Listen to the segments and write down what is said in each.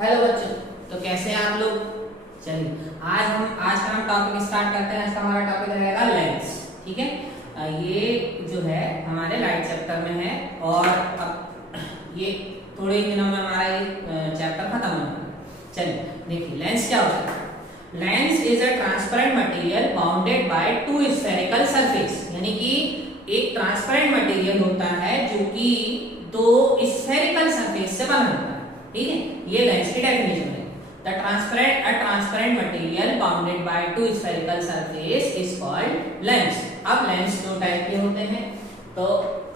Hello बच्चों, तो कैसे हैं आप लोग। चलिए आज का हम टॉपिक स्टार्ट करते हैं। आज का हमारा टॉपिक रहेगा लेंस। ठीक है, ये जो है हमारे लाइट चैप्टर में है और अब ये थोड़े ही दिनों में हमारा ये चैप्टर खत्म होगा। चलिए देखिए लेंस क्या होता है। Lens is a transparent material bounded by two spherical surface, यानी कि एक ट्रांसपेरेंट मटेरियल होता है जो कि दो स्फेरिकल सरफेस से बना होता है। ठीक है, ये लेंस की डेफिनेशन है। The transparent material bounded by two spherical surface is called lens. अब लेंस दो टाइप के होते हैं, तो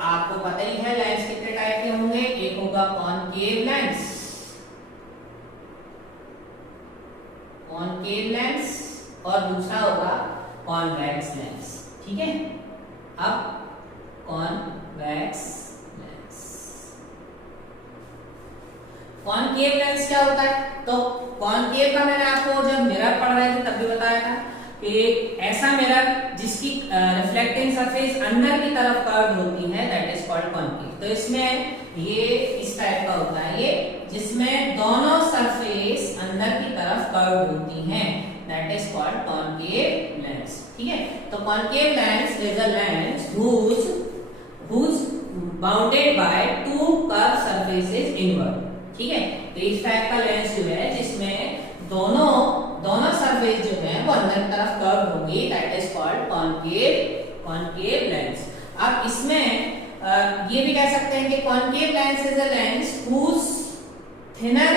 आपको पता ही है लेंस कितने टाइप के होंगे। एक होगा कॉनकेव लेंस, और दूसरा होगा कॉन्वेक्स लेंस। ठीक है, अब कॉन्वेक्स लेंस, कॉनकेव लेंस क्या होता है। तो कॉनकेव का मैंने आपको जब मिरर पढ़ रहे थे तब भी बताया था कि ऐसा मिरर जिसकी रिफ्लेक्टिंग सरफेस अंदर की तरफ कर्व होती है, दैट इज कॉल्ड कॉनकेव। तो इसमें ये इस टाइप का होता है, ये जिसमें दोनों सरफेस अंदर की तरफ कर्व होती हैं, that is called concave lens. ठीक है, तो concave lens is a lens whose bounded by two curved surfaces inward। ठीक है, तो इस टाइप का लेंस जो है जिसमें दोनों सरफेस जो है वो अंदर की तरफ कर्व होगी, that is called concave lens. अब इसमें ये भी कह सकते हैं कि concave lens is a lens whose thinner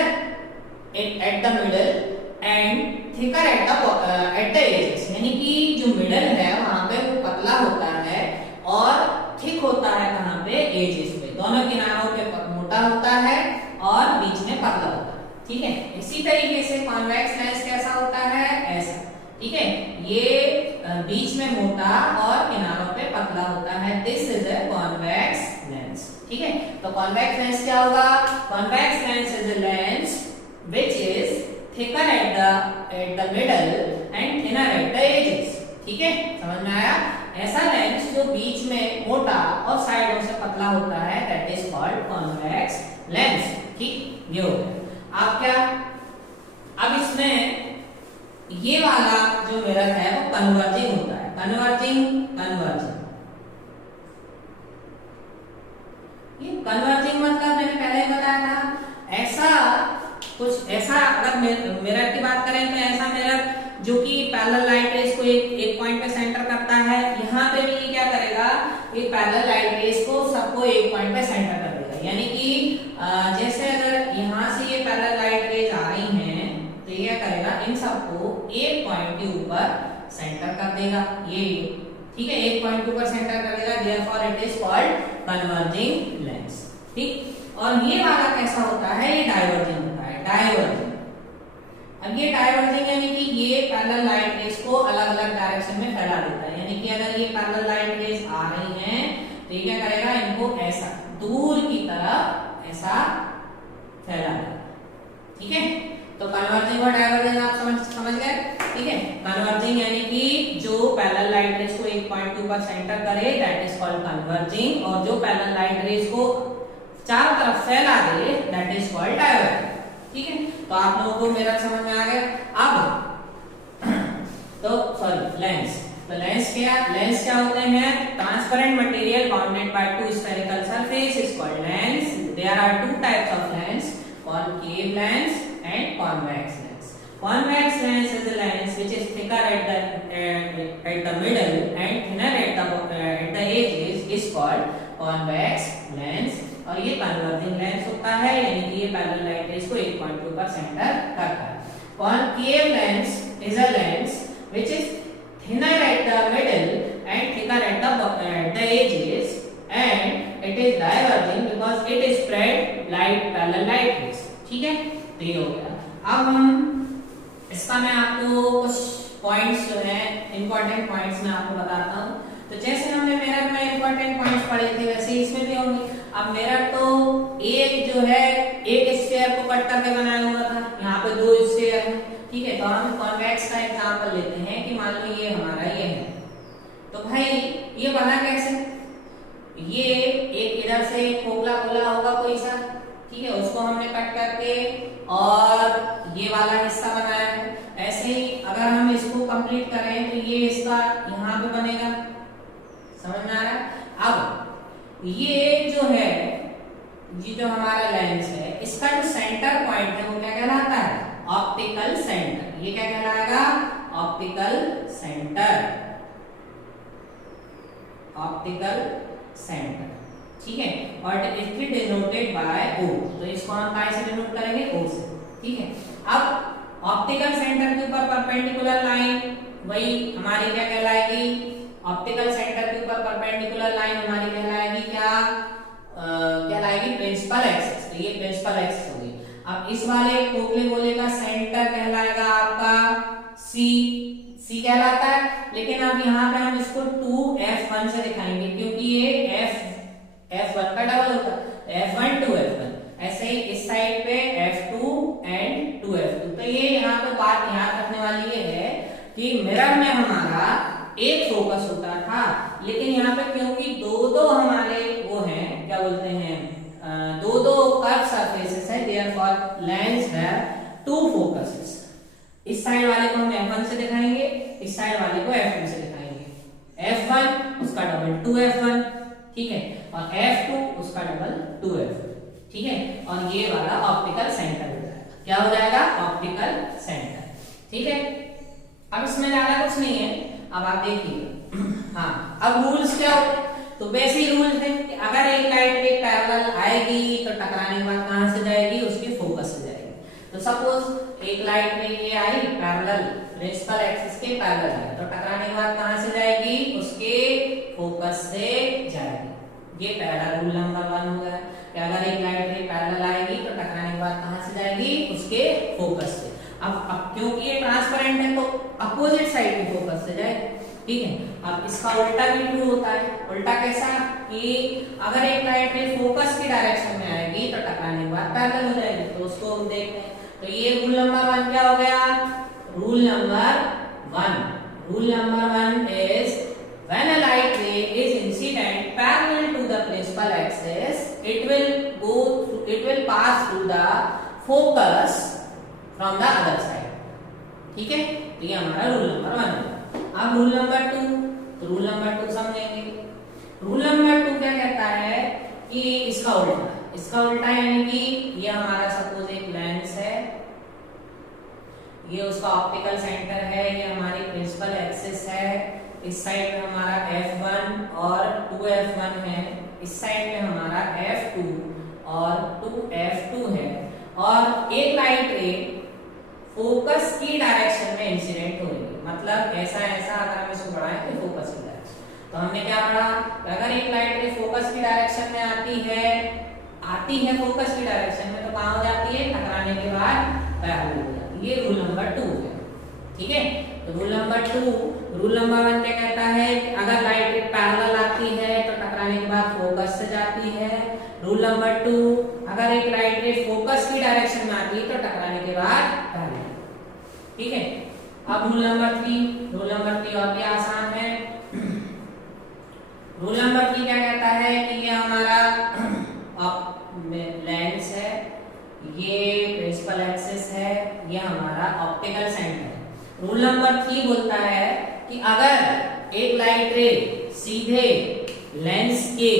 at the middle and thicker at the edges, यानी कि जो मिडल है वहां पे वो पतला होता है और थिक होता है कहां पे, एजेस पे। दोनों किनारों पे मोटा होता है और बीच में पतला होता है। ठीक है, इसी तरीके से कॉन्वेक्स लेंस कैसा होता है, ऐसा। ठीक है, ये बीच में मोटा और किनारों पे पतला होता है, this is a convex lens. ठीक है, तो कॉन्वेक्स लेंस क्या होगा। Convex lens is a lens which is thicker at the middle and thinner at the edges. ठीक है, समझ में आया। ऐसा लेंस जो बीच में मोटा और साइडों से पतला होता है, that is called convex lens. ठीक, ये हो गया। अब क्या, अब इसमें ये वाला जो मिरर है वो कन्वर्जिंग होता है। कन्वर्जिंग ये कन्वर्जिंग मतलब मैंने पहले ही बताया था, ऐसा अगर मिरर की बात करें तो ऐसा मिरर जो कि पैरेलल लाइट रेज को एक पॉइंट पे सेंटर करता है। यहाँ पे भी ये क्या करेगा, एक पैरेलल लाइट रेज को सबको एक पॉइंट पे सेंटर कर देगा। यानी कि जैसे अगर यहाँ से ये पैरेलल लाइट रेज आ रही हैं तो ये क्या करेगा, इन सबको एक पॉइंट के ऊपर सेंटर कर देगा। ये ठीक है, एक पॉइंट के ऊपर सेंटर कर देगा, therefore it is called converging lens. ठीक, और ये वाला कैसा होता है, ये डाइवर्जिंग होता है। डाइवर्जिंग, अब ये डाइवर्जिंग यानी कि ये पैरेलल लाइट रेज को अलग अलग डायरेक्शन में फैला देता है। यानी कि अगर ये पैरेलल लाइट रेज आ रही हैं तो ये क्या करेगा, इनको ऐसा दूर की तरफ ऐसा फैला देगा। ठीक है, तो कन्वर्जिंग और डाइवर्जिंग आप समझ गए। ठीक है, कन्वर्जिंग यानी कि जो पैरेलल लाइट रेज को एक पॉइंट के ऊपर सेंटर करे, दैट इज कॉल्ड कन्वर्जिंग, और जो पैरेलल लाइट रेज को चारों तरफ फैला दे, दैट इज कॉल्ड डाइवर्जिंग। ठीक है, तो आप लोगों को मेरा समझ में आ गया। अब तो सॉरी लेंस, तो लेंस क्या होते हैं, transparent material bounded by two spherical surface is called lens. There are two types of lens, concave lens and convex lens. Convex lens is a lens which is thicker at the middle and thinner at the edges is called convex lens। और ये converging lens होता है, यानी कि ये parallel light rays को एक point के ऊपर सेंटर करता है। Concave lens is a lens which is thinner at the middle and thicker at the edges and it is diverging because it is spread light parallel light rays। ठीक है, तो ये हो गया। अब हम इसका मैं आपको कुछ पॉइंट्स जो है इंपॉर्टेंट पॉइंट्स मैं आपको बताता हूँ। तो जैसे हमने मिरर में इंपॉर्टेंट पॉइंट्स पढ़े थे, वैसे इसमें भी होंगे। अब मिरर तो एक जो है एक स्फीयर को कट करके बनाया हुआ था, यहाँ पे दो स्फीयर हैं। ठीक है, तो हम कॉन्वेक्स का एग्जांपल लेते हैं कि मान लो ये हमारा ये है, तो भाई ये बना कैसे, ये एक इधर से खोखला खोला होगा कोई सा, ठीक है, उसको हमने कट करके और ये वाला हिस्सा बनाया है। ऐसे ही अगर हम इसको कंप्लीट करें तो ये हिस्सा यहाँ पे बनेगा। समझ में आ रहा है? अब ये जो है, ये जो हमारा लेंस है, इसका जो सेंटर पॉइंट है वो क्या कहलाता है? Optical centre. ये क्या कहलाएगा? Optical centre. ऑप्टिकल सेंटर, ठीक है। और it is denoted by O। तो इसको हम काय से डिनोट करेंगे? O से, ठीक है। अब ऑप्टिकल सेंटर के ऊपर परपेंडिकुलर लाइन वही हमारी क्या कहलाएगी? ऑप्टिकल सेंटर के ऊपर परपेंडिकुलर लाइन हमारी कहलाएगी क्या? कहलाएगी प्रिंसिपल एक्सिस। तो ये प्रिंसिपल एक्सिस होगी। अब इस वाले खोखले गोले का सेंटर कहलाएगा आपका C कहलाता है। लेकिन अब यहाँ पे हम इसको 2F1 से दिखाएंगे, क्योंकि ये F1 का डबल होता है, F1 2F1। ऐसे ही इस साइड पे F2 एंड 2F2। तो ये यहाँ पे बात याद रखने वाली ये है कि मिरर में हमारा एक फोकस होता था, लेकिन यहाँ पे क्योंकि दो हमारे वो हैं, क्या बोलते हैं, दो कर्व सरफेसेस है, देयरफॉर लेंस है 2 फोकसेस। इस साइड वाले को हम F1 से दिखाएंगे, इस साइड वाले को F2 से दिखाएंगे। F1 उसका डबल 2F1, ठीक है, और F2 उसका डबल 2F2, ठीक है। और ये वाला ऑप्टिकल सेंटर हो जाएगा। क्या हो जाएगा? ऑप्टिकल सेंटर, ठीक है। अब इसमें ज्यादा कुछ नहीं है, अब आप देखिए। हाँ, अब रूल्स क्या होते हैं? तो बेसिक रूल्स है कि अगर एक लाइट एक पैरेलल आएगी तो टकराने के बाद कहां से जाएगी? उसके फोकस से जाएगी। तो सपोज एक लाइट में ये आई पैरेलल, प्रिंसिपल एक्सिस के पैरेलल है, तो टकराने के बाद कहां से जाएगी? उसके फोकस से जाएगी। ये पहला रूल नंबर 1 हो गया कि अगर एक लाइट में पैरेलल आएगी तो टकराने के बाद कहां से जाएगी? उसके फोकस से। अब क्योंकि ये ट्रांसपेरेंट है तो अपोजिट साइड के फोकस से जाएगी, ठीक है। अब इसका उल्टा भी ट्रू होता है। उल्टा कैसा? कि अगर एक लाइट में फोकस की डायरेक्शन में आएगी तो टकराने के बाद पैरेलल हो जाएगी। तो उसको हम देखते हैं। तो ये रूल नंबर 1 क्या हो गया? Rule number 1 is when a light ray is incident parallel to the principal axis, it will pass through the focus from the other side, ठीक है। तो ये हमारा रूल नंबर 1 है। अब रूल नंबर 2, तो रूल नंबर 2 समझेंगे। रूल नंबर 2 क्या कहता है कि इसका उल्टा यानी कि ये हमारा सपोज एक लेंस है, ये उसका ऑप्टिकल सेंटर है, ये हमारी प्रिंसिपल एक्सिस है, इस साइड में हमारा F1 और 2F1 है, इस साइड में हमारा F2 और 2F2 है, और एक लाइट रे फोकस की डायरेक्शन में इंसिडेंट होगी। मतलब ऐसा अगर हम इसको बढ़ाएं तो फोकस की डायरेक्शन। तो हमने क्या पढ़ा? अगर एक लाइट रे फोकस की डायरेक्शन में आती है फोकस की डायरेक्शन में, तो कहां हो जाती है? टकराने के बाद पैरेलल हो जाती है। ये रूल नंबर 2 है, ठीक है। तो रूल नंबर 1 क्या कहता है कि अगर लाइट रे पैरेलल आती है तो टकराने के बाद फोकस से जाती है। रूल नंबर 2, अगर एक लाइट रे फोकस की डायरेक्शन में आती है तो टकराने के बाद पैरेलल, ठीक है। अब रूल नंबर 3 और भी आसान है। रूल नंबर 3 क्या कहता है कि ये हमारा लेंस है, ये प्रिंसिपल एक्सिस है, ये हमारा ऑप्टिकल सेंटर है। रूल नंबर 3 बोलता है कि अगर एक लाइट रे सीधे लेंस के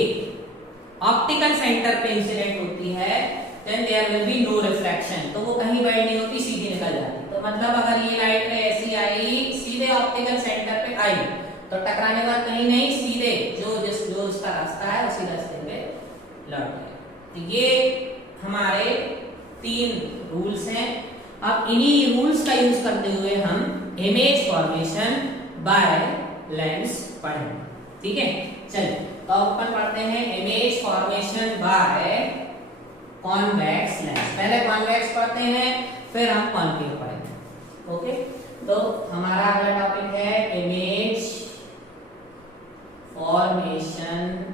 ऑप्टिकल सेंटर पे इंसिडेंट होती है, then there will be no reflection, तो वो कहीं बैठ नहीं होती, सीधी निकल जाती। तो मतलब अगर ये लाइट रे ऐसी आई, सीधे ऑप्टिकल सेंटर पे आई, तो टकराने का कहीं नहीं, सीधे जो उसका रास्ता है उसी रास्ते पे लौट गया। तो ये हमारे 3 रूल्स हैं। अब इन्हीं रूल्स का यूज करते हुए हम इमेज फॉर्मेशन बाय लेंस पढ़ेंगे, ठीक है। चलिए तो अपन पढ़ते हैं image formation by convex lens. पहले कॉन्वेक्स पढ़ते हैं, फिर हम कॉन्केव पढ़ेंगे, ओके। तो हमारा अगला टॉपिक है image formation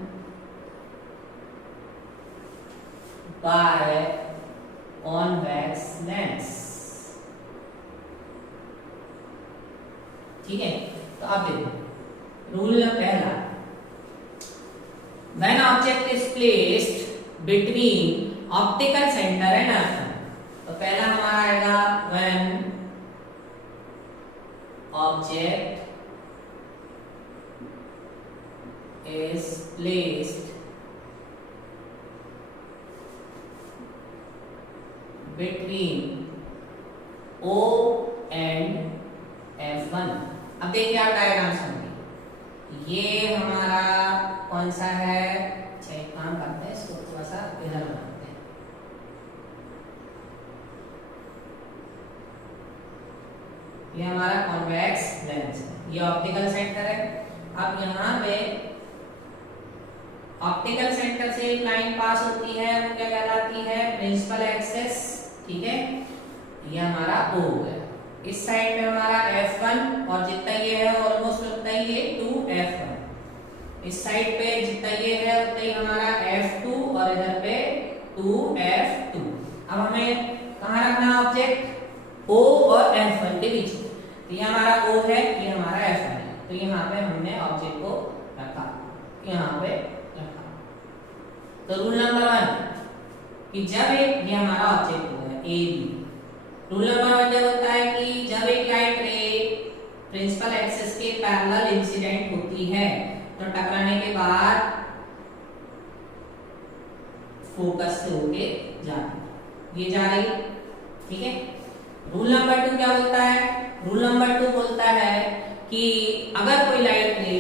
by convex lens, ठीक है। तो आप देखो रूल पहला, when object is placed between optical centre and earth. तो पहला हमारा आएगा बिटवीन O एंड F1। अब देखिए आप डायग्राम समझिए, ये हमारा कौन सा है, अच्छा एक काम करते हैं, इसको थोड़ा सा इधर बनाते हैं। ये हमारा कॉन्वेक्स लेंस है, ये ऑप्टिकल सेंटर है। अब यहाँ पे ऑप्टिकल सेंटर से एक लाइन पास होती है, वो क्या कहलाती है, प्रिंसिपल एक्सिस, ठीक है। ये हमारा O हो गया। इस साइड में हमारा F1 और जितना ये है ऑलमोस्ट उतना ही ये 2F1। इस साइड पे जितना ये है उतना ही हमारा F2 और इधर पे 2F2। अब हमें कहाँ रखना है ऑब्जेक्ट, O और F1 के बीच। तो ये हमारा O है, ये हमारा F1 है, तो यहाँ पे हमने ऑब्जेक्ट को रखा, यहाँ पे रखा। तो रूल नंबर 1 कि जब एक, ये हमारा ऑब्जेक्ट हो गया A B। रूल नंबर 1 क्या होता है कि जब एक लाइट रे प्रिंसिपल एक्सिस के पैरेलल इंसिडेंट होती है तो टकराने के बाद फोकस से होके जाती है, ये जा रही, ठीक है। रूल नंबर 2 क्या बोलता है, रूल नंबर 2 बोलता है कि अगर कोई लाइट रे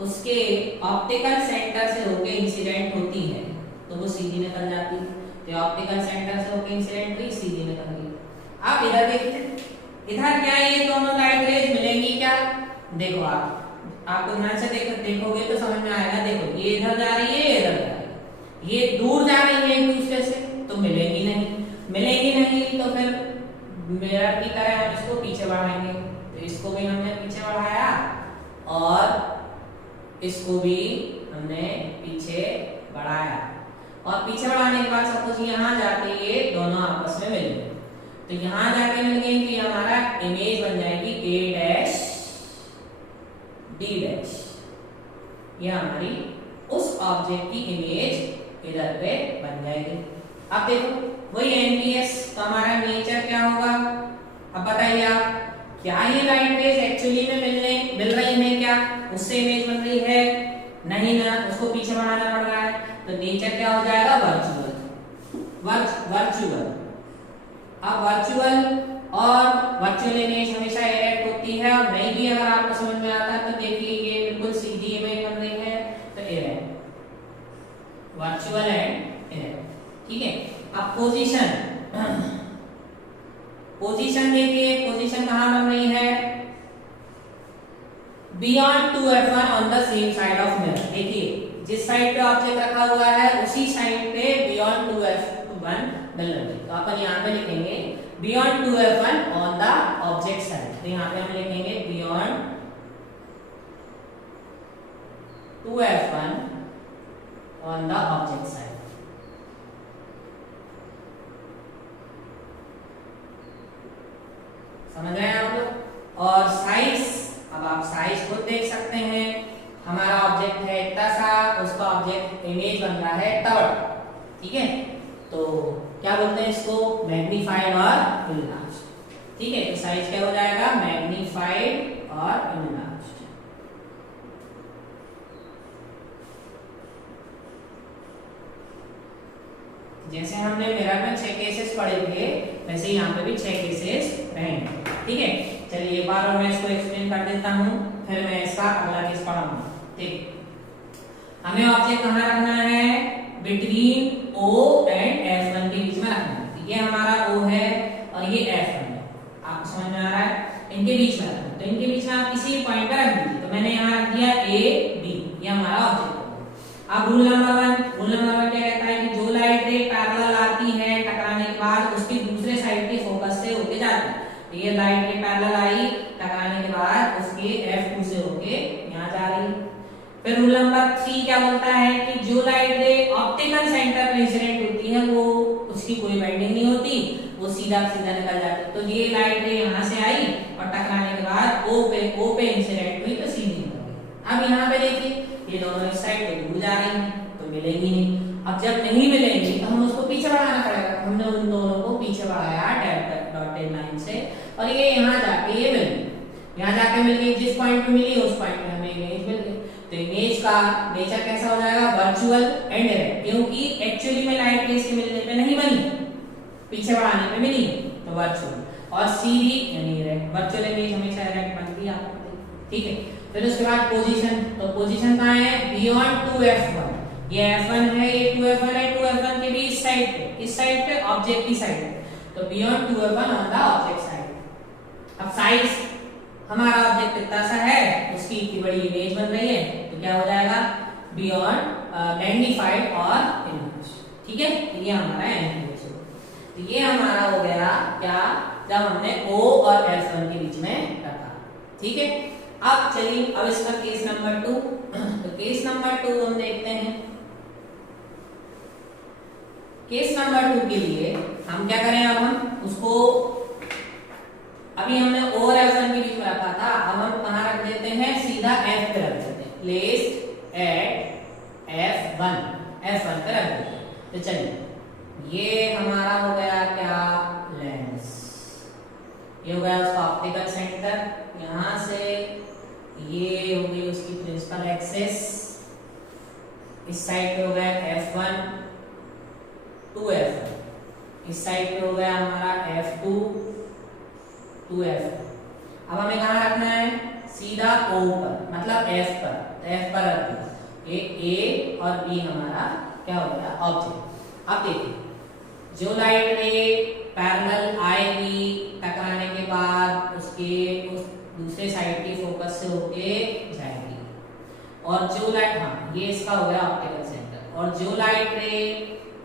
उसके ऑप्टिकल सेंटर से होके इंसिडेंट होती है तो वो सीधी निकल जाती है। तो ऑप्टिकल सेंटर से होके इंसिडेंट हुई, सीधी निकल गई। अब इधर देखिए, इधर क्या ये दोनों लाइट रेज मिलेंगी क्या, देखो आपको ध्यान से देखोगे तो समझ में आएगा। देखो ये इधर जा रही है, ये इधर जा रही है, ये दूर जा रही है एक दूसरे से, तो मिलेंगी नहीं। मिलेंगी नहीं तो फिर मिरर की तरह हम इसको पीछे बढ़ाएंगे। तो इसको भी हमने पीछे बढ़ाया और इसको भी हमने पीछे बढ़ाया, और पीछे बढ़ाने के बाद सपोज यहाँ जाके ये दोनों आपस में मिल गए। तो यहाँ जाके मिल गए कि हमारा इमेज बन जाएगी A डैश D डैश। ये हमारी उस ऑब्जेक्ट की इमेज इधर पे बन जाएगी। अब देखो वही एनपीएस, तो हमारा नेचर क्या होगा, अब बताइए आप, क्या ये लाइट रेज एक्चुअली में मिल रही है क्या, उससे इमेज बन रही है, नहीं ना, उसको पीछे बढ़ाना पड़ रहा है। तो नेचर क्या हो जाएगा, वर्चुअल। अब वर्चुअल और वर्चुअल इमेज हमेशा इरेक्ट होती है, और नहीं भी अगर आपको समझ में आता है तो देखिए ये बिल्कुल सीधी इमेज बन रही है, तो इरेक्ट, वर्चुअल एंड इरेक्ट, ठीक है। अब पोजीशन देखिए, पोजीशन कहाँ बन रही है, beyond 2F1 on the same side of mirror. देखिए जिस साइड पे ऑब्जेक्ट रखा हुआ है उसी साइड पे बियॉन्ड 2F1 मिल रही है। तो अपन यहाँ पे लिखेंगे beyond 2F1 on the object side. तो यहाँ पे हम लिखेंगे beyond 2F1 on the object side. समझ रहे हैं आप लोग। और साइज, अब आप साइज खुद देख सकते हैं, हमारा ऑब्जेक्ट है इतना सा, उसका ऑब्जेक्ट इमेज बन रहा है इतना बड़ा, ठीक है। तो क्या बोलते हैं इसको, मैग्नीफाइड और इनलार्ज्ड, ठीक है। तो साइज क्या हो जाएगा, मैग्नीफाइड और इनलार्ज्ड। जैसे हमने मिरर में 6 केसेस पढ़े थे, वैसे ही यहाँ पे भी 6 केसेस रहेंगे, ठीक है। चलिए एक बार और मैं इसको एक्सप्लेन कर देता हूँ, फिर मैं इसका अगला केस पढ़ाऊंगा, ठीक। हमें ऑब्जेक्ट कहाँ रखना है, बिटवीन O एंड F1 के बीच में रखना है। ये हमारा O है और ये F1 है, आपको समझ में आ रहा है, इनके बीच में रखना है। तो इनके बीच में आप किसी पॉइंट पे रख दीजिए। तो मैंने यहाँ रख दिया A B, ये हमारा ऑब्जेक्ट है। अब रूल नंबर 1 क्या कहता है कि जो लाइट रे पैरेलल आती है, टकराने के बाद उसकी दूसरे साइड के फोकस से होके जाती है। तो ये लाइट रे पैरेलल आई, टकराने के बाद उसके F2 से होके यहाँ जा रही। फिर रूल नंबर 3 क्या बोलता है कि जो लाइट रे ऑप्टिकल सेंटर में इंसिडेंट होती है वो उसकी कोई बाइंडिंग नहीं होती, वो सीधा सीधा निकल जाती है। तो ये लाइट रे यहाँ से आई और टकराने के बाद O पे इंसिडेंट हुई तो सीधी निकल गई। अब यहाँ पे देखिए ये दोनों इस साइड पे दूर जा रही हैं तो मिलेंगी नहीं। अब जब नहीं मिलेंगी तो हम उसको पीछे बढ़ाना पड़ेगा। हमने उन दोनों को पीछे बढ़ाया डॉटेड लाइन से, और ये यहाँ जाके ये मिल गई, यहाँ जाके मिल गई, जिस पॉइंट पे मिली उस पॉइंट पे हमें इमेज मिल गई। तो इमेज का नेचर कैसा हो जाएगा, वर्चुअल एंड इरेक्ट, क्योंकि एक्चुअली में लाइट रेज के मिलने पे नहीं बनी, पीछे बढ़ाने पे मिली तो वर्चुअल, और सीधी यानी रेक्ट, वर्चुअल इमेज हमेशा रेक्ट बनती है आपको, ठीक है। फिर उसके बाद पोजीशन, तो पोजीशन कहाँ है, बियॉन्ड 2f1, ये f1 है, ये 2f1 है, 2f1 के भी इस साइड पे, इस साइड पे ऑब्जेक्ट की साइड पे, तो beyond 2f1 on the object side. अब साइज हमारा ऑब्जेक्ट कितना सा है, उसकी इतनी बड़ी इमेज बन रही है, तो क्या हो जाएगा, बियॉन्ड मैग्नीफाइड और इनवर्स, ठीक है। ये हमारा एनक्लोज हो, तो ये हमारा हो गया क्या, जब हमने O और F1 के बीच में रखा, ठीक है। अब चलिए, अब इसका केस नंबर 2, तो केस नंबर 2 हम देखते हैं। केस नंबर 2 के लिए हम क्या करें, अब हम उसको, अभी हमने O और F1 के बीच में रखा था, अब हम कहां रख देते हैं, सीधा F पे रख देते हैं, प्लेस्ड एट F1 पे रख देते हैं। तो चलिए, ये हमारा हो गया क्या, लेंस, ये हो गया उसका ऑप्टिकल सेंटर, यहां से ये हो गई उसकी प्रिंसिपल एक्सिस, इस साइड पे हो गया F1 2F1, इस साइड पे हो गया हमारा F2 2F1। अब हमें कहां रखना है, सीधा O पर, मतलब F पर, तो F पर रख दिया, A और B हमारा क्या हो गया, ऑब्जेक्ट। अब देखिए, जो लाइट रे पैरेलल आएगी, टकराने के बाद उसके उस दूसरे साइड की फोकस से होके जाएगी, और जो लाइट, हाँ ये इसका हो गया ऑप्टिकल सेंटर, और जो लाइट रे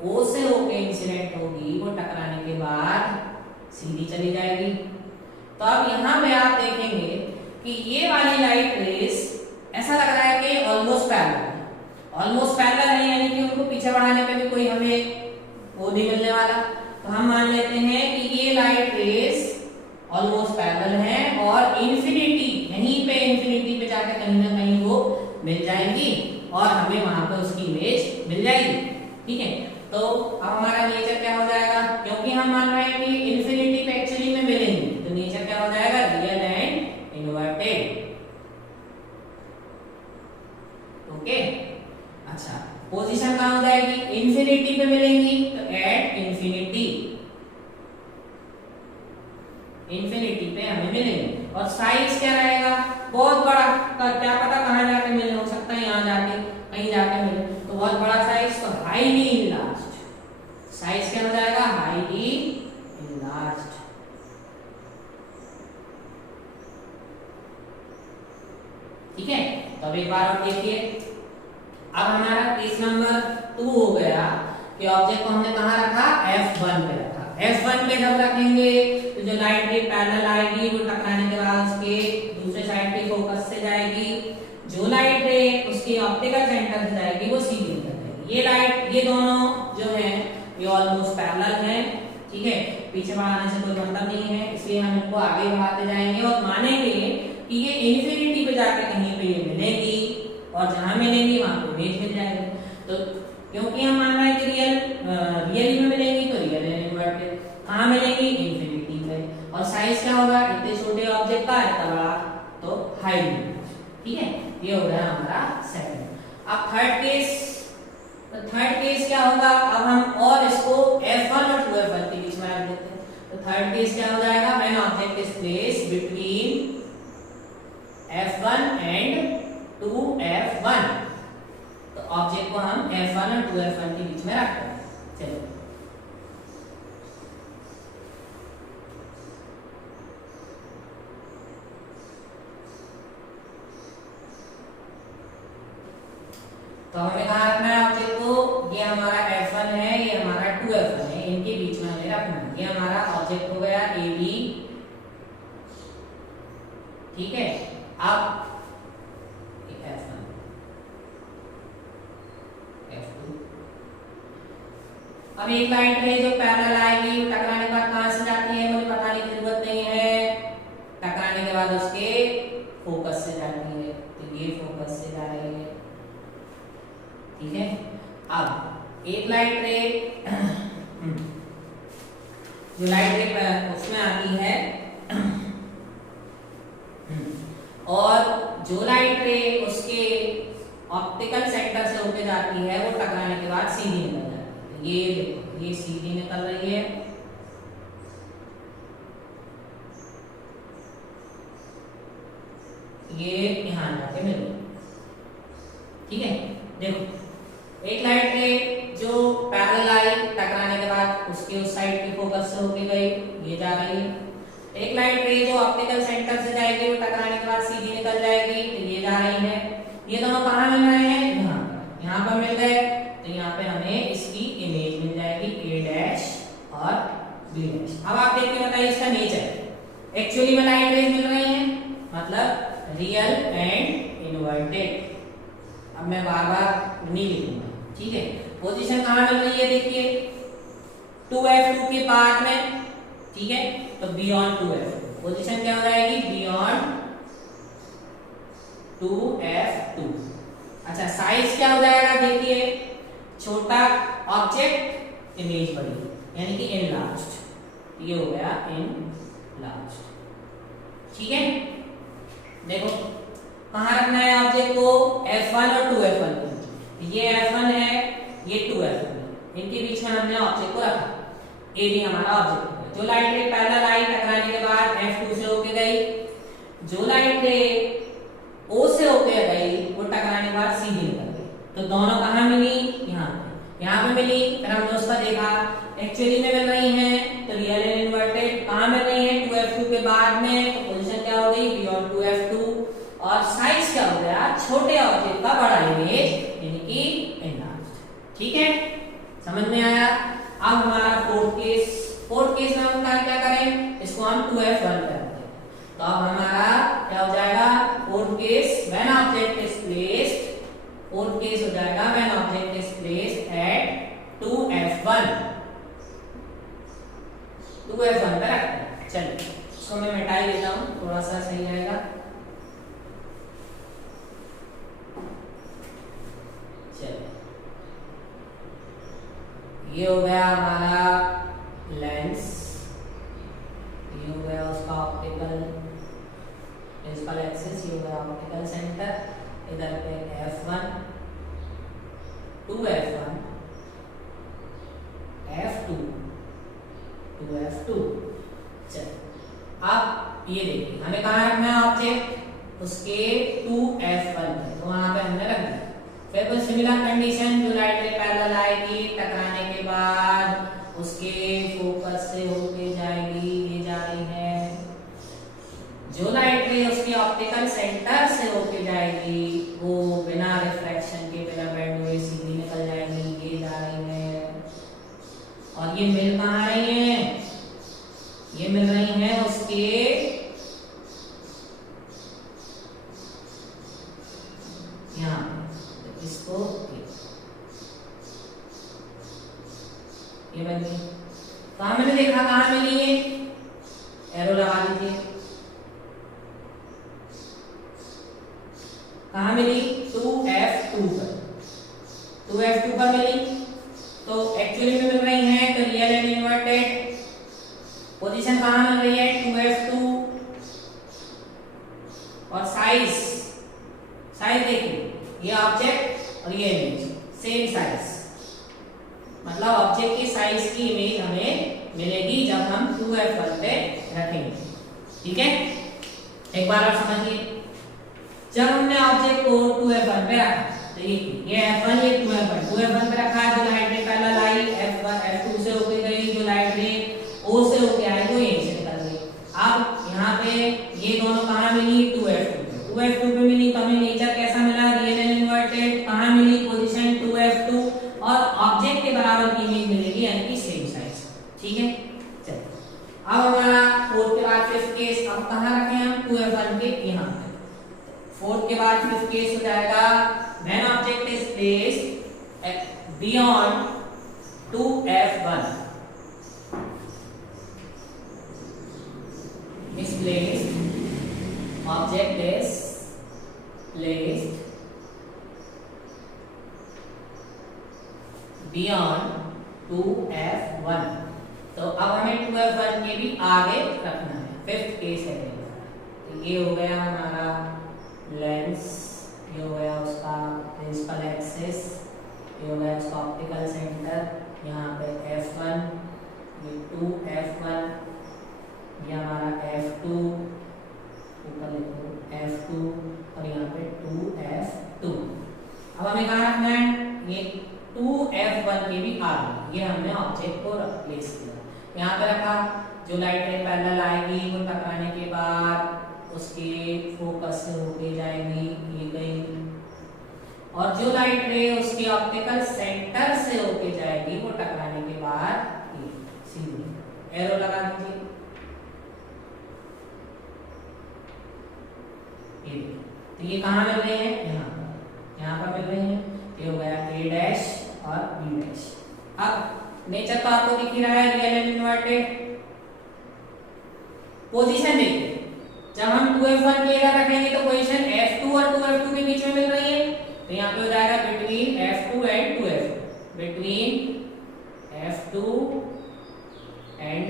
O से होके इंसिडेंट होगी, वो टकराने के बाद सीधी चली जाएगी। तो अब यहाँ पे आप देखेंगे कि ये वाली लाइट रेस ऐसा लग रहा है कि ऑलमोस्ट पैरेलल है, ऑलमोस्ट पैरेलल है, यानी कि उनको पीछे बढ़ाने पे भी कोई हमें वो नहीं मिलने वाला। तो हम मान लेते हैं कि ये लाइट रेस ऑलमोस्ट पैरेलल है, और इंफिनिटी, यहीं पे इंफिनिटी पे जाके कहीं ना कहीं वो मिल जाएगी, और हमें वहां पे उसकी इमेज मिल जाएगी, ठीक है। तो अब हमारा नेचर क्या हो जाएगा, क्योंकि हम मान रहे हैं कि इंफिनिटी पे एक्चुअली में मिलेंगे, तो नेचर क्या हो जाएगा, रियल एंड इन्वर्टेड, ओके। अच्छा, पोजीशन कहां हो जाएगी, इंफिनिटी पे मिलेंगी, तो एट इंफिनिटी, इंफिनिटी पे हमें मिलेंगे। और साइज क्या रहेगा, बहुत बड़ा, क्या पता कहां जाके मिले, हो सकता है यहां जाके कहीं जाके मिले, तो बहुत बड़ा साइज, तो हाईली इनलार्ज्ड, साइज क्या हो जाएगा, हाईली इनलार्ज्ड, ठीक है। तो अब एक बार और देखिए, अब हमारा केस नंबर 2 हो गया कि ऑब्जेक्ट को हमने कहां रखा, F1 पे रखा। F1 पे जब रखेंगे तो जो लाइट रे पैरेलल आएगी, वो टकराने के बाद उसके दूसरे साइड पे फोकस से जाएगी, जो लाइट रे उसके ऑप्टिकल सेंटर से जाएगी वो सीधी निकल जाएगी। ये लाइट, ये दोनों जो है ये ऑलमोस्ट पैरेलल है, ठीक है, पीछे बढ़ाने से कोई मतलब नहीं है, इसलिए हम इनको आगे बढ़ाते जाएंगे और मानेंगे कि ये इन्फिनिटी पे जाके कहीं पे ये मिलेगी, और जहां मिलेंगी वहां पे इमेज मिल जाएगी। तो क्योंकि हम मान रहे हैं कि रियल में मिलेंगी, तो रियल एंड इन्वर्टेड, कहां मिलेंगी, इन्फिनिटी पे, और साइज क्या होगा, इतने छोटे ऑब्जेक्ट का इतना बड़ा, तो हाईली, ठीक है। ये हो गया हमारा सेकंड। अब थर्ड केस, तो थर्ड केस क्या होगा, अब हम और इसको F1 और 2F1 के बीच में रख देते हैं। तो थर्ड केस क्या हो जाएगा, when object is placed between F1 and 2F1, तो ऑब्जेक्ट को हम F1 और 2F1 के बीच में रखते हैं। चलो, तो हमें कहां रखना है ऑब्जेक्ट को, ये हमारा F1 है, ये हमारा 2F1 है, इनके बीच में हमें रखना है। ये हमारा ऑब्जेक्ट हो गया AB, ठीक है। अब F1 F2, अब एक लाइट है जो पैरेलल आएगी, टकराने के बाद कहां से जाती है मुझे बताने की जरूरत नहीं है, टकराने के बाद उसके फोकस से जाती है, तो ये फोकस से जा रही है, ठीक है। अब एक लाइट रे जो लाइट रे उसमें आती है, और जो लाइट रे उसके ऑप्टिकल सेंटर से होकर जाती है, वो टकराने के बाद सीधी निकल जाती है। ये देखो, ये सीधी निकल रही है, ये यहाँ जाके मिल गई। ठीक है, देखो एक लाइट रे जो पैरेलल आई, टकराने के बाद उसके उस साइड की फोकस से होके गई, ये जा रही है। एक लाइट रे जो ऑप्टिकल सेंटर से जाएगी वो टकराने के बाद सीधी निकल जाएगी, तो ये जा रही है। ये दोनों कहाँ मिल रहे हैं? यहाँ पर मिल गए, तो यहाँ पे हमें इसकी इमेज मिल जाएगी ए डैश और बी डैश। अब आप देख के बताइए इसका नेचर। एक्चुअली में लाइट रेज मिल रही हैं, मतलब रियल एंड इन्वर्टेड। अब मैं बार बार नहीं लिखूंगा, ठीक है। पोजीशन कहाँ मिल रही है? देखिए 2f2 के पार्ट में, ठीक है, तो बियॉन्ड 2f2 पोजीशन क्या हो जाएगी? Beyond 2f2। अच्छा, साइज क्या हो जाएगा? देखिए छोटा ऑब्जेक्ट, इमेज बड़ी, यानी कि इनलार्ज्ड। ये हो गया इनलार्ज्ड। ठीक है, देखो कहाँ रखना है ऑब्जेक्ट को? f1 और 2f1 को। ये f1 है, ये 2f1 है, इनके बीच में हमने ऑब्जेक्ट को रखा। ए भी हमारा ऑब्जेक्ट है। जो लाइट रे पैरेलल आई, टकराने के बाद f2 से होके गई। जो लाइट रे O से होके गई वो टकराने के बाद सीधी निकल गई। तो दोनों कहाँ मिली? यहाँ पे मिली। फिर हमने उसका देखा, एक्चुअली में मिल रही हैं, तो रियल एंड इन्वर्टेड। कहाँ मिल रही हैं? 2f2 के बाद में, तो पोजीशन क्या हो गई? Beyond 2f2। और साइज क्या हो गया? छोटे ऑब्जेक्ट का बड़ा इमेज, यानी कि एनलार्ज्ड। ठीक है, समझ में आया? अब हमारा फोर्थ केस में हम क्या करें? इसको हम 2f1 करते हैं। तो अब हमारा क्या हो जाएगा? Fourth case when object is placed, fourth case हो जाएगा when object is placed at 2f1 पे रखते हैं। चलिए इसको मैं मिटा ही देता हूं, थोड़ा सा सही रहेगा। चलिए, ये हो गया हमारा लेंस, ये हो गया उसका ऑप्टिकल प्रिंसिपल एक्सिस, ये हो गया ऑप्टिकल सेंटर। इधर पे f1, 2f1, f2, 2f2। चलिए अब ये देखिए हमें कहाँ रखना है ऑब्जेक्ट? उसके 2f1 पे, तो वहां पे हमने रख दिया। फिर कोई सिमिलर कंडीशन, जो लाइट रे पैरेलल आएगी, टकराने के बाद उसके फोकस से होके जाएगी, ये जा रही है। जो लाइट रे उसके ऑप्टिकल सेंटर से होके जाएगी वो बिना रिफ्रैक्शन के, बिना बैंड हुए सीधी निकल जाएगी, ये जा रही है। और ये मिल कहाँ रही है? ये मिल रही है उसके यहाँ, इसको ये मिल गई। कहाँ मैंने देखा, कहाँ मिली है? एरो लगा लीजिए। कहाँ मिली? 2f2 पर, 2f2 पर मिली। तो एक्चुअली में मिल रही है, तो रियल एंड इन्वर्टेड। पोजीशन कहाँ मिल रही है? 2f2। और साइज देखिए, ये ऑब्जेक्ट और ये इमेज सेम साइज, मतलब ऑब्जेक्ट की साइज की इमेज हमें मिलेगी जब हम 2f1 पे रखेंगे। ठीक है, एक बार आप समझिए। जब हमने ऑब्जेक्ट को 2f1 पे रखा, तो ये f1, ये 2f1 पे रखा है। जो लाइट रे पैरेलल आई, f2 से होके गई, जो लाइट रे O से होके आई वो यहीं से निकल गई। अब यहाँ पे ये दोनों कहाँ मिली? 2f2 पे मिली। तो हमें नेचर कैसा मिला? Real and inverted. कहाँ मिली? Position 2f2। और ऑब्जेक्ट के बराबर की इमेज मिलेगी, यानी कि सेम साइज। ठीक है, चलिए अब हमारा फोर्थ के बाद फिफ्थ केस, अब कहाँ रखें हम? 2f1 के यहाँ। फोर्थ के बाद फिफ्थ केस हो जाएगा when object is placed beyond 2f1 is placed, object is placed beyond 2f1। तो अब हमें 2f1 के भी आगे रखना है। फिफ्थ केस है। तो ये हो गया हमारा लेंस, ये हो गया उसका प्रिंसिपल एक्सिस, ये हो गया उसका ऑप्टिकल सेंटर। यहाँ पे f1, ये 2f1, ये हमारा f2, ऊपर लिखो f2, जो लाइट रे पैरेलल आएगी वो टकराने के बाद उसके फोकस से होके जाएगी ये गई, और जो लाइट रे उसके ऑप्टिकल सेंटर से होके जाएगी वो टकराने के बाद ये सीधी एरो लगा दीजिए। तो ये कहाँ मिल रहे हैं, यहाँ पर मिल रहे हैं। ये हो गया a डैश और b डैश। अब नेचर तो आपको दिख ही रहा है, रियल एंड इन्वर्टेड। पोजीशन देखिए, जब हम 2f1 के इधर रखेंगे तो पोजीशन f2 और 2f2 के बीच में मिल रही है, तो यहाँ पे हो जाएगा between f2 and 2f2, between f2 and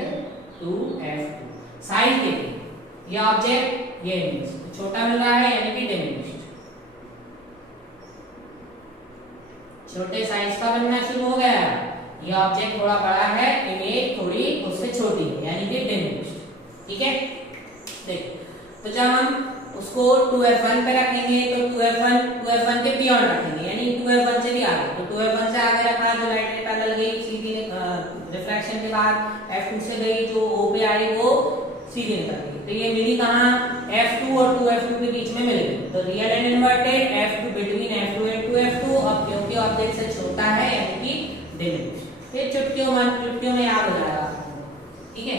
2f2। Size देखिए, ये ऑब्जेक्ट ये इमेज छोटा मिल रहा है यानी कि डिमिनिश्ड, छोटे साइज का बनना शुरू हो गया। ये ऑब्जेक्ट थोड़ा बड़ा है, इमेज थोड़ी उससे छोटी है यानी कि डिमिनिश्ड। ठीक है, देखिए तो जब हम उसको 2f1 पे रखेंगे तो 2f1 के बियॉन्ड रखेंगे यानी 2f1 से भी आगे, तो 2f1 से आगे रखा जो लाइट रे पैरेलल गई सीधी रिफ्रैक्शन के बाद f2 से गई जो o पे आई वो सीधी निकल गई, तो ये मिली कहाँ f2 और 2f2 के बीच में मिल गई। तो real and inverted f2 between f2 and 2f2, अब क्योंकि ऑब्जेक्ट से छोटा है यानी कि डिमिनिश्ड। ये चुटकियों में याद हो जाएगा। ठीक है,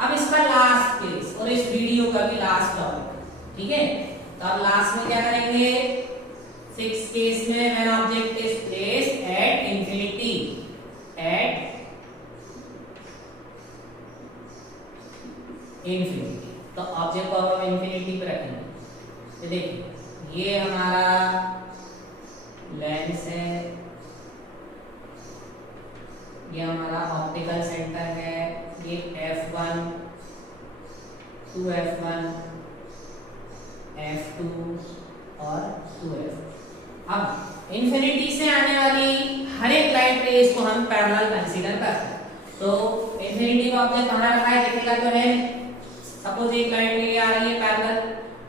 अब इसका लास्ट केस और इस वीडियो का भी लास्ट टॉपिक। ठीक है, तो अब लास्ट में क्या करेंगे, 6 केस में when object is placed at infinity, at infinity, तो ऑब्जेक्ट को हम इंफिनिटी पे रखेंगे। तो देखिए ये हमारा लेंस है, ये हमारा ऑप्टिकल सेंटर है, ये f1 2f1 f2 और 2f। अब इंफिनिटी से आने वाली हर एक लाइट रेज को हम पैरेलल कंसीडर करते हैं। तो इंफिनिटी का ऑब्जेक्ट कहाँ रखा है दिखेगा तो है, सपोज एक लाइट रे आ रही है पैरेलल,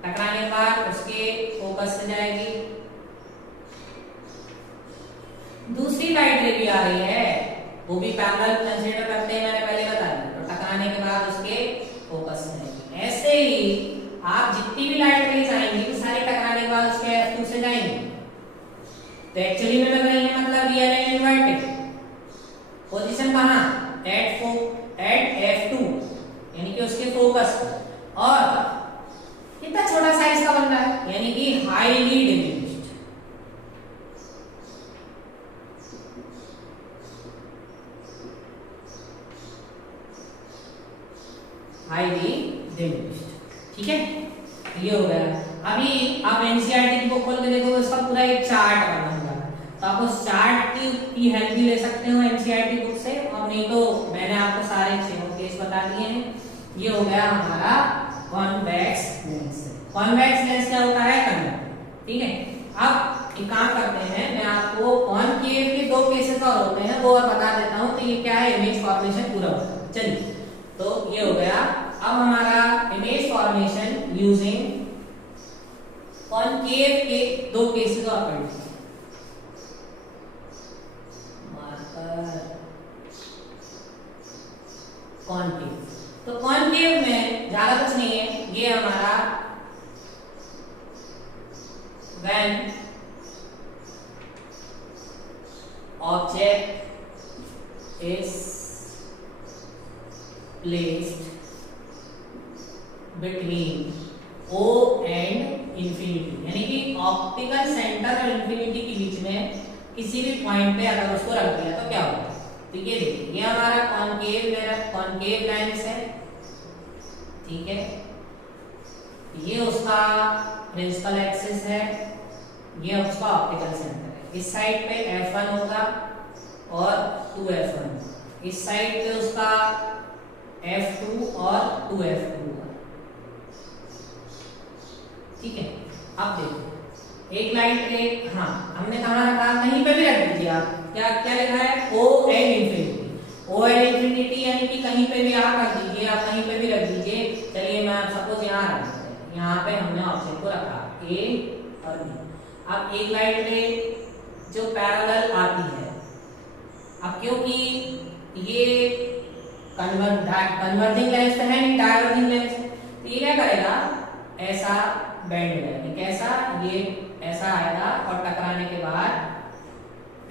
टकराने के बाद उसके फोकस से जाएगी, दूसरी लाइट रे भी आ रही है वो भी पैरेलल कंसीडर करते हैं, मैंने पहले बताया, तो टकराने के बाद उसके फोकस में जाएगी। ऐसे ही आप जितनी भी लाइट रेज आएंगी वो सारी टकराने के बाद उसके f2 से जाएंगी, तो एक्चुअली में लग रही है मतलब रियल एंड इन्वर्टेड। पोजीशन कहाँ, एट f2 यानी कि उसके फोकस, और कितना छोटा साइज का बन रहा है यानी कि हाईली डिमिनिश्ड। Highly diminished. ठीक है, ये हो गया। अभी आप एनसीईआरटी की बुक खोल के देखो, इसका पूरा एक चार्ट बना हुआ है, तो आप उस चार्ट की हेल्प भी ले सकते हो एनसीईआरटी बुक से, और नहीं तो मैंने आपको सारे 6 केस बता दिए हैं। ये हो गया हमारा कॉन्वेक्स लेंस। कॉन्वेक्स लेंस क्या होता है, कन्वेक्स। ठीक है, अब एक काम करते हैं, मैं आपको कॉनकेव के 2 केसेस और होते हैं वो और बता देता हूँ, तो ये क्या है, इमेज फॉर्मेशन पूरा होता है। चलिए, तो ये हो गया। अब हमारा इमेज फॉर्मेशन यूजिंग कॉनकेव के 2 केसेस और पढ़ते हैं। मार्कर कॉनकेव, तो कॉनकेव में ज्यादा कुछ नहीं है, ये हमारा when object is placed between O and infinity, यानी कि ऑप्टिकल सेंटर और इंफिनिटी के बीच में किसी भी पॉइंट पे अगर उसको रख दिया तो क्या होगा। तो ये देखिए, ये हमारा कॉनकेव लेंस है। ठीक है, ये उसका प्रिंसिपल एक्सिस है, ये उसका ऑप्टिकल सेंटर है। इस साइड पे f1 होगा और 2f1, इस साइड पे उसका f2 और 2f2 होगा। ठीक है, अब देखो एक लाइट रे, हाँ हमने कहाँ रखा, कहीं पे भी रख दीजिए आप, क्या क्या लिखा है, O and infinity. O and infinity यानी कि कहीं पे भी आप रख दीजिए, आप कहीं पे भी रख दीजिए। चलिए मैं सपोज यहाँ रख देते हैं, यहाँ पे हमने ऑब्जेक्ट को रखा A और B। अब एक लाइट रे जो पैरेलल आती है, अब क्योंकि ये कन्वर्जिंग लेंस है नहीं, डाइवर्जिंग लेंस है। तो ये क्या करेगा, ऐसा बेंड हो जाएगा। कैसा, ये ऐसा आएगा और टकराने के बाद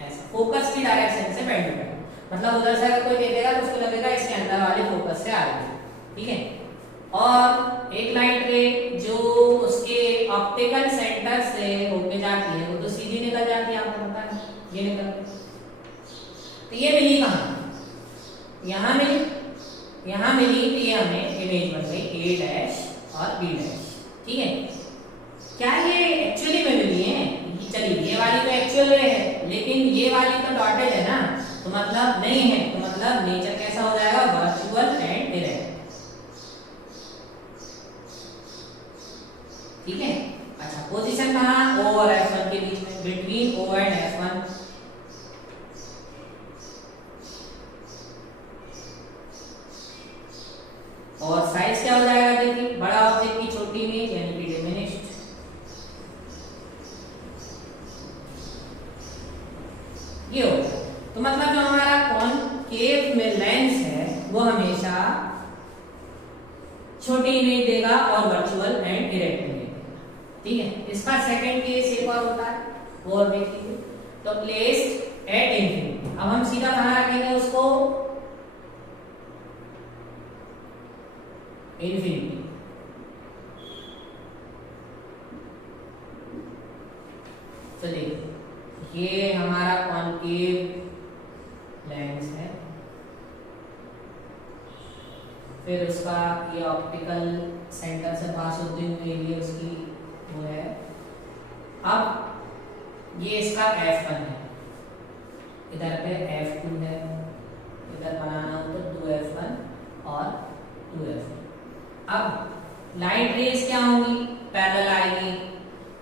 ऐसा फोकस की डायरेक्शन से बेंड हो जाएगा। मतलब उधर से अगर कोई देखेगा तो उसको लगेगा इसके अंदर वाले फोकस से आ रही है, ठीक है। और एक लाइट रे जो उसके ऑप्टिकल सेंटर से होके जाती है वो तो सीधी निकल जाती है, आपको पता है ये निकल। तो ये मिली कहाँ, यहाँ मिली, यहाँ मिली। तो ये हमें इमेज बन गई A डैश और B डैश, ठीक है। क्या ये एक्चुअली में मिली है? चलिए ये वाली तो एक्चुअल में है, लेकिन ये वाली तो डॉटेड है ना, तो मतलब नहीं है। तो मतलब नेचर कैसा हो जाएगा, वर्चुअल एंड इरेक्ट, ठीक है। अच्छा, पोजीशन कहाँ, O और F1 के बीच में, बिटवीन O एंड F1। और साइज क्या हो जाएगा, देखिए बड़ा ऑब्जेक्ट की छोटी इमेज यानी कि डिमिनिश्ड। ये हो गया। तो मतलब जो हमारा कॉनकेव में लेंस है वो हमेशा छोटी इमेज देगा और वर्चुअल एंड इरेक्ट इमेज देगा, ठीक है। इसका सेकंड केस एक और होता है, वो और देख लीजिए। तो प्लेस्ड एट इंफिनिटी, अब हम सीधा कहाँ रखेंगे उसको, इंफिनिटी। तो देखिए ये हमारा कॉनकेव लेंस है, फिर उसका ये ऑप्टिकल सेंटर से पास होते हुए ये उसकी वो है। अब ये इसका F1 है, इधर पे F2 है, इधर बनाना हो तो 2F1 और 2F2। अब लाइट रेज क्या होंगी, पैरेलल आएगी।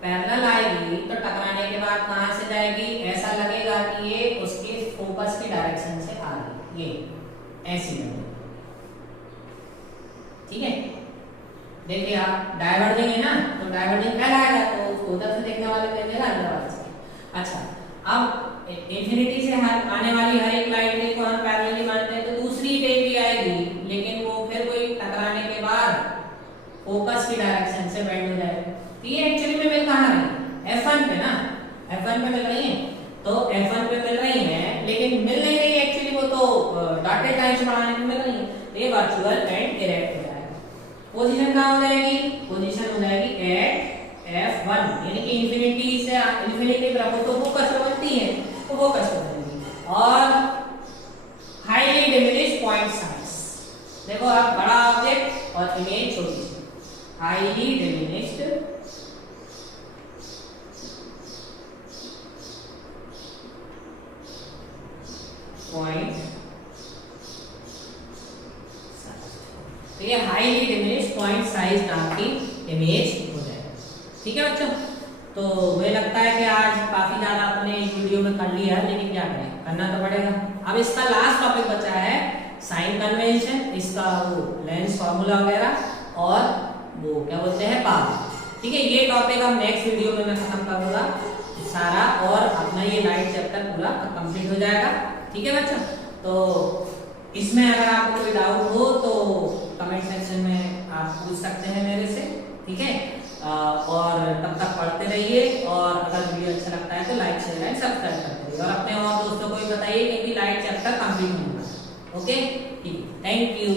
पैरेलल आएगी तो टकराने के बाद कहां से जाएगी, ऐसा लगेगा कि ये उसके फोकस की डायरेक्शन से आ रही है, ये ऐसी लगेगी, ठीक है। देखिए आप डाइवर्जिंग है ना, तो डाइवर्जिंग कहलाएगा, तो उधर से देखने वाले देखेगा अंदर वाले से। अच्छा, अब इंफिनिटी से आने वाली हर एक लाइट रे को हम पैरेलली मानते हैं, तो दूसरी रे भी आएगी, लेकिन वो फिर कोई टकराने के बाद फोकस की डायरेक्शन से बेंड हो जाएगा। तो ये एक्चुअली में मिल कहाँ रही, F1 पे ना, F1 पे मिल रही है। तो F1 पे मिल रही है, लेकिन मिल नहीं रही एक्चुअली, वो तो डॉटेड लाइन से बढ़ाने पे मिल रही है। तो ये वर्चुअल एंड इरेक्ट हो जाएगा। पोजीशन कहाँ हो जाएगी, पोजीशन हो जाएगी एट F1, यानी कि इंफिनिटी से इंफिनिटी तरफ तो फोकस पे बनती है, तो फोकस पे बनेगी। और हाईली डिमिनिश्ड पॉइंट साइज, देखो आप बड़ा ऑब्जेक्ट और इमेज छोटी, हाईली डिमिनिश्ड पॉइंट। तो ये हाईली डिमिनिश्ड पॉइंट साइज नाम की इमेज हो जाएगा, ठीक है बच्चों। तो मुझे लगता है कि आज काफी ज्यादा अपने इस वीडियो में कर लिया है, लेकिन क्या करें, करना तो पड़ेगा। अब इसका लास्ट टॉपिक बचा है साइन कन्वेंशन, इसका वो लेंस फार्मूला वगैरह और वो क्या बोलते हैं पावर, ठीक है। ये टॉपिक हम नेक्स्ट वीडियो में मैं खत्म करूंगा सारा, और अपना ये लाइट चैप्टर पूरा कंप्लीट हो जाएगा, ठीक है बच्चों। तो इसमें अगर आपको कोई डाउट हो तो कमेंट सेक्शन में आप पूछ सकते हैं मेरे से, ठीक है। और तब तक पढ़ते रहिए, और अगर वीडियो अच्छा लगता है तो लाइक शेयर एंड सब्सक्राइब करते रहिए, और अपने और दोस्तों को भी बताइए कि लाइट चैप्टर कंप्लीट होगा, ओके, ठीक है, थैंक यू।